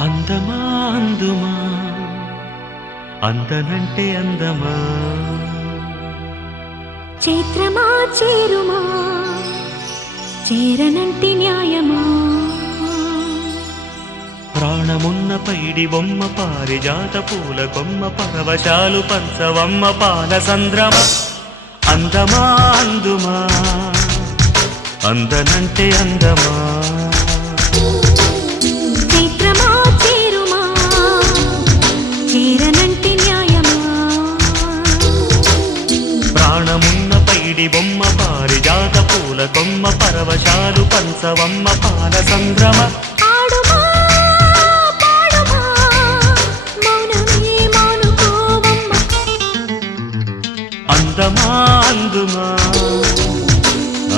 అందమా అందుమా అందనంటే అందమా చైత్రమా చేరుమా చేరనంటి న్యాయమా ప్రాణమున్న పైడి బొమ్మ పారిజాత పూల కొమ్మ పరవశాలు పంచవమ్మ పాల సంద్రమ అందమా అందుమా అందనంటే అందమా చైత్రమా చేరుమా చేరనంటి న్యాయమా ప్రాణమున్న పైడి బొమ్మ పారిజాత పూల కొమ్మ పరవశాలు పంచవమ్మ పాల సంద్రమ ఆడుమా పాడుమా మౌనమే మౌనుకోవమ్మ అందమా అందుమా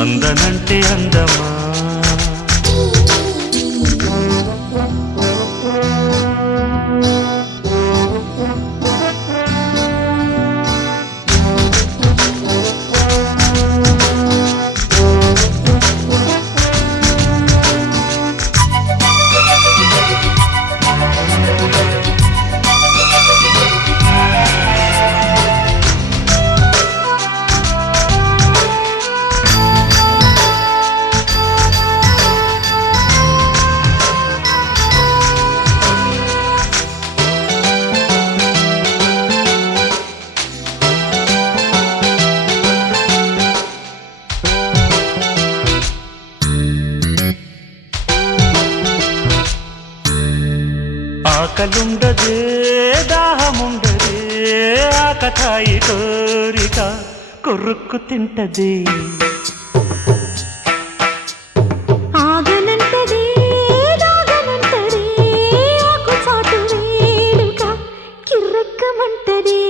అందనంటే అందమా ఆకలుండదే దాహముండదే ఆకతాయి కోరిక కొరుక్కు తింటది ఆగనంటదే దాగనంటదే ఆకు చాటు వేడుక కిర్రెక్కమంటదే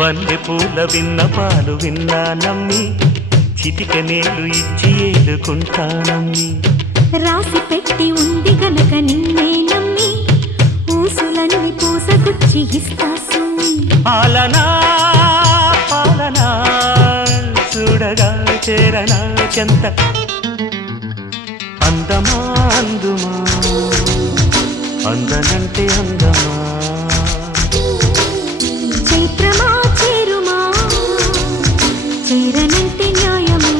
వన్నె పూల విన్న పాలు విన్నా నమ్మి చిటిక నేలు ఇచ్చి ఏలుకుంటానమ్మి రాసి పెట్టి ఉంది గనక నిన్నే నమ్మి ఊసులన్నీ పూసగుచ్చి ఇస్తా సుమ్మి పాలనా పాలనా చూడగా చేరనా చెంత అందమా అందుమా అందనంటే అందమా చైత్రమా చేరుమా చేరనంటే న్యాయమా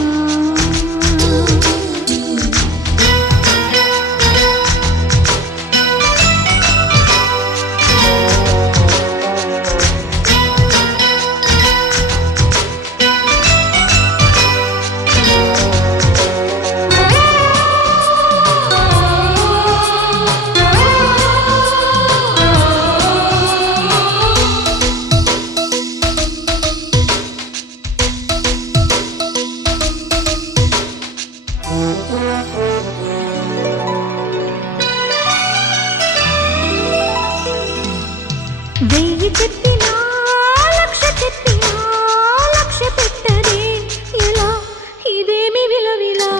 వెయ్యి చెప్పినా లక్ష చెప్పినా లక్ష్య పెట్టదే ఇలా ఇదేమి విలవిలా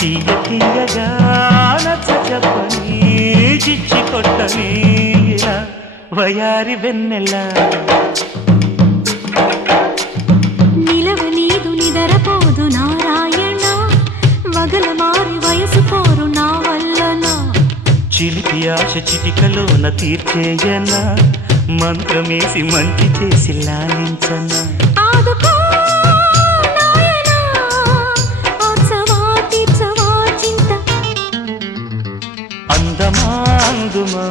తీయ తీయగా నచ్చ చెప్పని చిచ్చి కొట్టని ఇలా వయారి వెన్నెల నిలవ నీదు నిదరపోదు నారాయణ వగల మారి వయసు పోరు నా వల్లనా చిలిపి ఆశ చిటికలోన తీర్చేయన మంత్రమేసి మంచి చేసి లాలించన ఆదుకో నాయనా ఆచవా తీర్చవా చింత అందమా అందుమా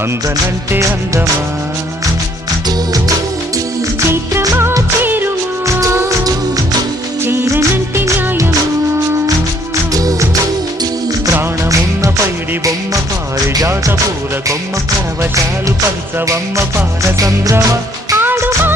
అందనంటే అందమా చైత్రమా చేరుమా చేరనంటే న్యాయమా ప్రాణమున్న పైడి బొమ్మ పారిజాత పూల కొమ్మ పరవశాలు పంచవమ్మ పాల సంద్రమ ఆడుమా